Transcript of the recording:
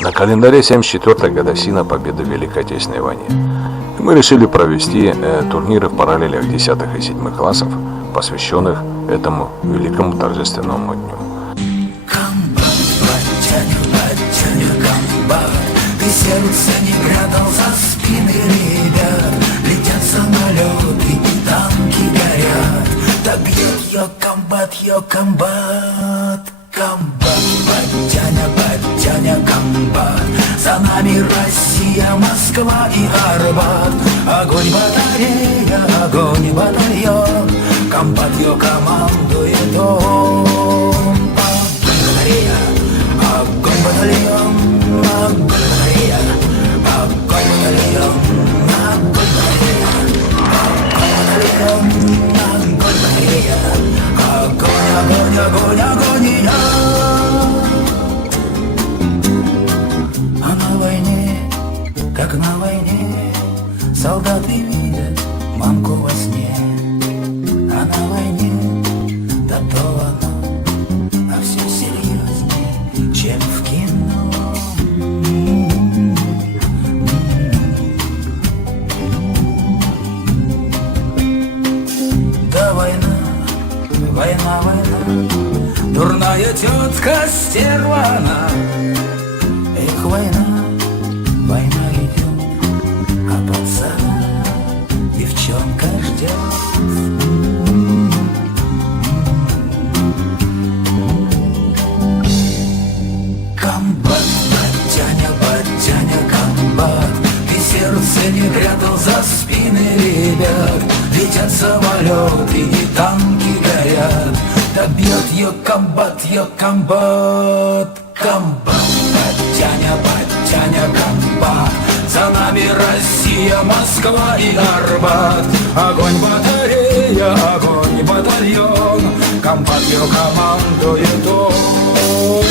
На календаре 74-я годовщина победы в Великой Отечественной войне. И мы решили провести турниры в параллелях 10 и 7 классов, посвященных этому великому торжественному дню. Ты сердце не прятал за спины ребят. Летят самолеты и танки горят. Так бьет ее комбат. Комбат, батяня, комбат. За нами Россия, Москва и Арбат. Огонь батарея, огонь батальон. Комбат ее командует он. Батарея, огонь батальон. Огонь батарея, огонь батальон. Огонь батарея, огонь батарея. Огонь, огонь, огонь. А на войне, как на войне, солдаты видят мамку во сне. А на войне, да то оно, а все серьезнее, чем в кино. Да война, дурная тетка стервана. Эх, война идет, а пацан девчонка ждет. Комбат, батяня, комбат. Ты сердце не прятал за спины ребят. Летят самолеты и танки горят. Так бьет ее комбат. Комбат, батяня, комбат. За нами Россия, Москва и Арбат. Огонь батарея, огонь батальон. Комбат ее командует он.